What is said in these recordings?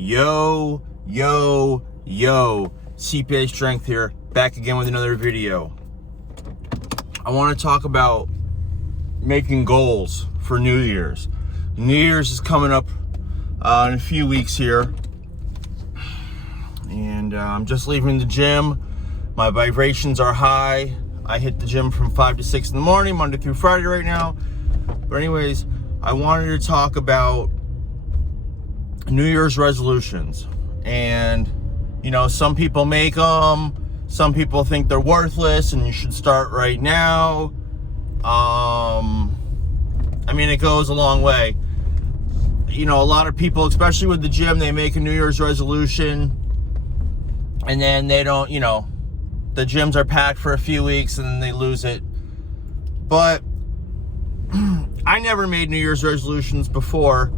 Yo, CPA Strength here, back again with another video. I want to talk about making goals for New Year's. New Year's is coming up in a few weeks here, and I'm just leaving the gym. My vibrations are high. I hit the gym from 5 to 6 in the morning, Monday through Friday right now. But anyways, I wanted to talk about New Year's resolutions. And, you know, some people make them. Some people think they're worthless and you should start right now. I mean, it goes a long way. You know, a lot of people, especially with the gym, they make a New Year's resolution and then they don't, you know, the gyms are packed for a few weeks and then they lose it. But I never made New Year's resolutions before.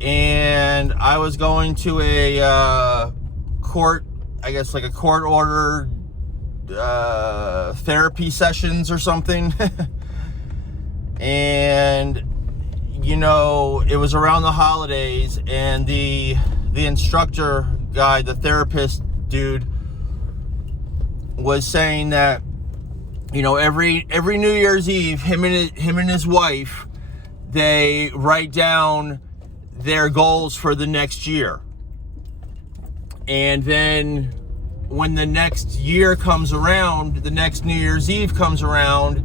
And I was going to a court, I guess like a court ordered therapy sessions or something. And, you know, it was around the holidays, and the instructor guy, the therapist dude, was saying that, you know, every New Year's Eve, him and his wife, they write down their goals for the next year. And then when the next year comes around, the next New Year's Eve comes around,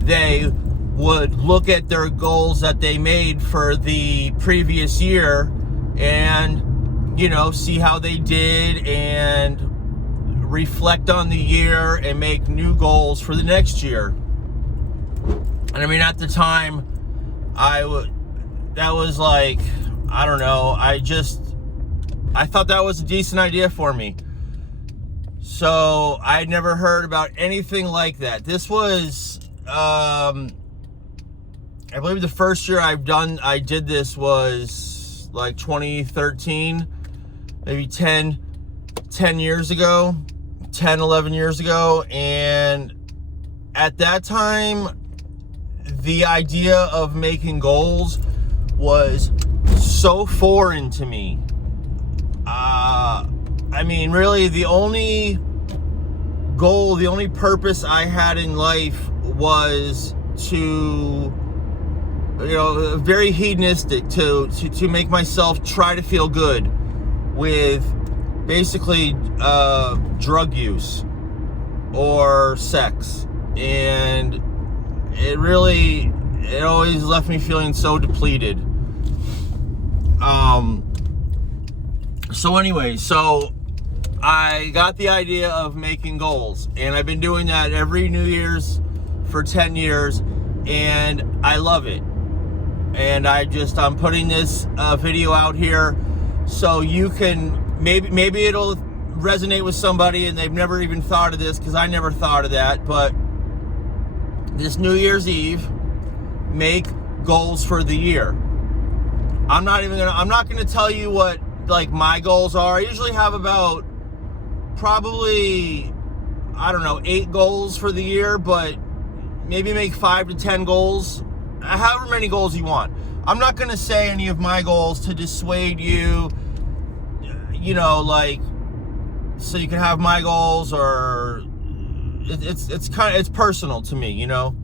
they would look at their goals that they made for the previous year and, you know, see how they did and reflect on the year and make new goals for the next year. And I mean, at the time, that was like, I don't know, I thought that was a decent idea for me. So I'd never heard about anything like that. This was, I believe the first year I did this was like 2013, maybe 10 years ago, 11 years ago. And at that time, the idea of making goals was so foreign to me. I mean, really, the only goal, the only purpose I had in life was to, you know, very hedonistic, to make myself try to feel good with basically drug use or sex. And it always left me feeling so depleted. So anyway, so I got the idea of making goals, and I've been doing that every New Year's for 10 years, and I love it. And I'm putting this video out here so you can, maybe it'll resonate with somebody and they've never even thought of this, because I never thought of that. But this New Year's Eve, make goals for the year. I'm not gonna tell you what like my goals are. I usually have about probably, I don't know, 8 goals for the year, but maybe make 5 to 10 goals, however many goals you want. I'm not gonna say any of my goals to dissuade you, you know, like, so you can have my goals, or it's personal to me, you know.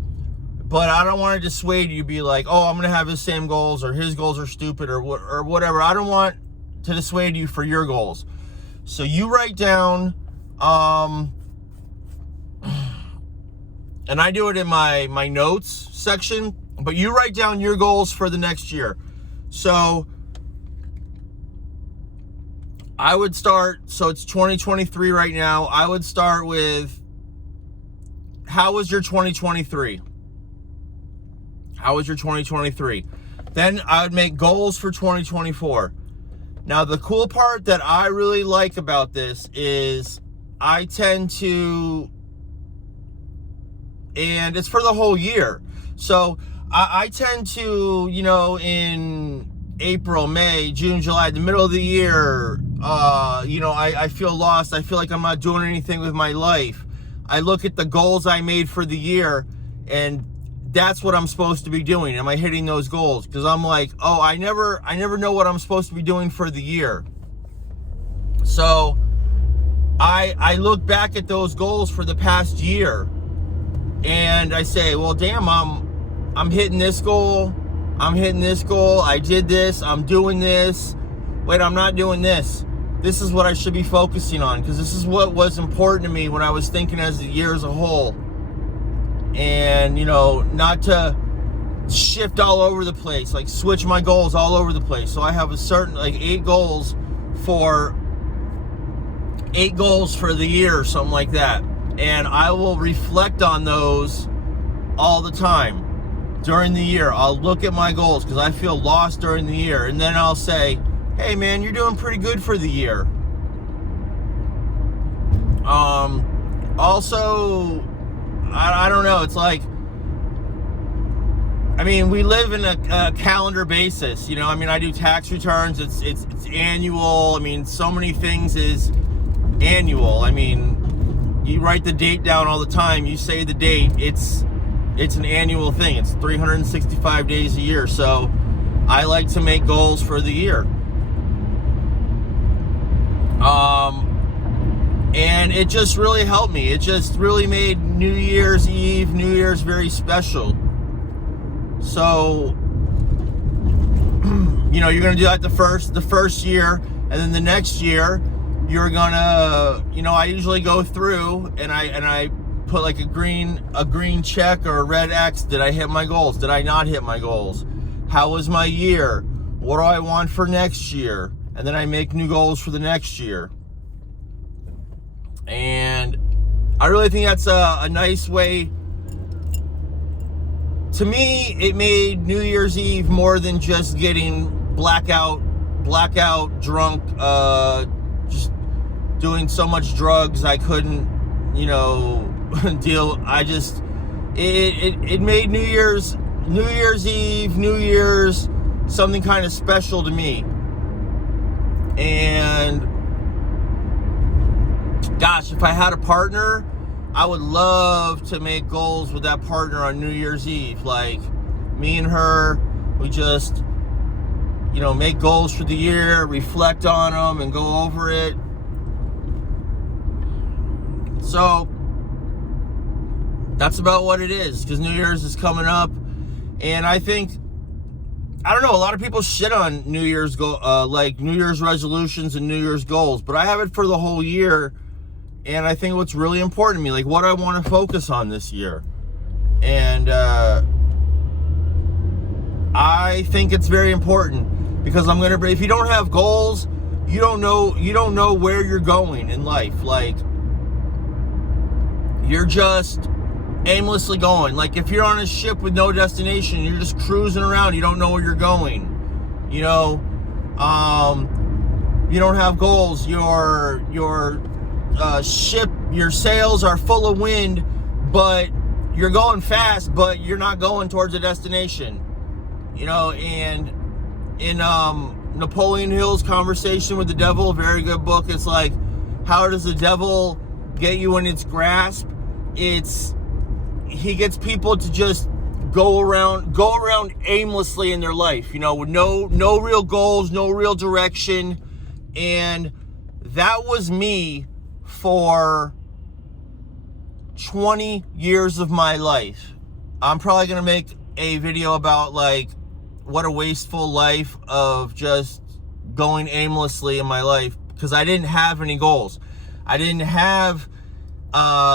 But I don't want to dissuade you, be like, oh, I'm going to have his same goals, or his goals are stupid, or whatever. I don't want to dissuade you for your goals. So you write down, and I do it in my notes section, but you write down your goals for the next year. So I would start, so it's 2023 right now. I would start with, how was your 2023? How was your 2023? Then I would make goals for 2024. Now, the cool part that I really like about this is I tend to, and it's for the whole year. So I tend to, you know, in April, May, June, July, the middle of the year, you know, I feel lost. I feel like I'm not doing anything with my life. I look at the goals I made for the year, and that's what I'm supposed to be doing. Am I hitting those goals? Because I'm like, oh, I never know what I'm supposed to be doing for the year. So I look back at those goals for the past year, and I say, well, damn, I'm hitting this goal. I'm hitting this goal. I did this. I'm doing this. Wait, I'm not doing this. This is what I should be focusing on, because this is what was important to me when I was thinking as the year as a whole. And, not to shift all over the place, like switch my goals all over the place. So I have a certain, like 8 goals for the year or something like that. And I will reflect on those all the time during the year. I'll look at my goals because I feel lost during the year. And then I'll say, hey man, you're doing pretty good for the year. Also, I don't know, it's like, we live in a calendar basis, I do tax returns, it's annual. So many things is annual. You write the date down all the time, you say the date, it's an annual thing. It's 365 days a year. So I like to make goals for the year. And it just really helped me. It just really made New Year's Eve, New Year's very special. So, you're going to do that the first year, and then the next year, you're going to, I usually go through and I put like a green check or a red X. Did I hit my goals? Did I not hit my goals? How was my year? What do I want for next year? And then I make new goals for the next year. And I really think that's a nice way. To me, it made New Year's Eve more than just getting blackout drunk, just doing so much drugs I couldn't, deal. It made New Year's Eve, New Year's something kind of special to me. And gosh, if I had a partner, I would love to make goals with that partner on New Year's Eve. Like me and her, we just, make goals for the year, reflect on them, and go over it. So that's about what it is, because New Year's is coming up. And I think, a lot of people shit on New Year's like New Year's resolutions and New Year's goals, but I have it for the whole year. And I think what's really important to me, like what I want to focus on this year. And I think it's very important, because if you don't have goals, you don't know where you're going in life. Like, you're just aimlessly going. Like if you're on a ship with no destination, you're just cruising around, you don't know where you're going. You don't have goals. Your ship, your sails are full of wind, but you're going fast, but you're not going towards a destination. And in Napoleon Hill's Conversation with the Devil, a very good book, it's like, how does the devil get you in its grasp? He gets people to just go around aimlessly in their life, with no real goals, no real direction. And that was me for 20 years of my life. I'm probably going to make a video about like what a wasteful life of just going aimlessly in my life, because I didn't have any goals. I didn't have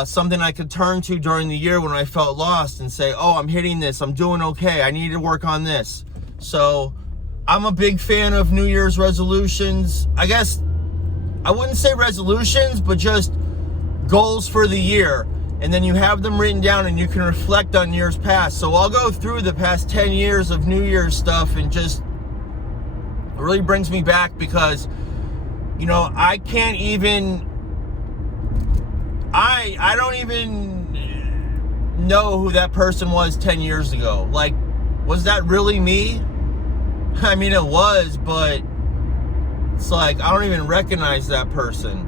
something I could turn to during the year when I felt lost and say, oh, I'm hitting this, I'm doing okay, I need to work on this. So I'm a big fan of New Year's resolutions. I guess I wouldn't say resolutions, but just goals for the year. And then you have them written down and you can reflect on years past. So I'll go through the past 10 years of New Year's stuff, and just it really brings me back, because I can't even, I don't even know who that person was 10 years ago. Like, was that really me? It was, but it's like, I don't even recognize that person.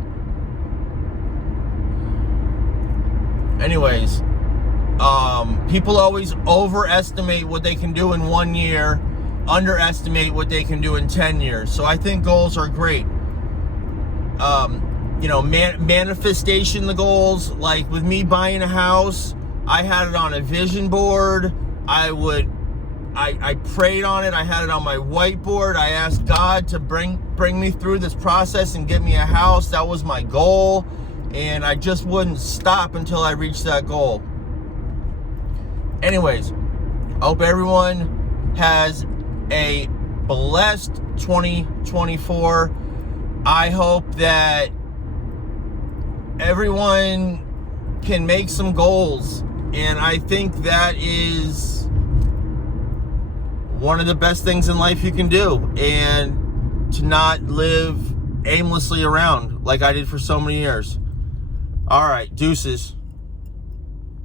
Anyways, People always overestimate what they can do in 1 year, underestimate what they can do in 10 years. So I think goals are great. Manifestation, the goals, like with me buying a house, I had it on a vision board. I prayed on it. I had it on my whiteboard. I asked God to bring me through this process and get me a house. That was my goal. And I just wouldn't stop until I reached that goal. Anyways, I hope everyone has a blessed 2024. I hope that everyone can make some goals. And I think that is one of the best things in life you can do. And to not live aimlessly around like I did for so many years. All right, deuces.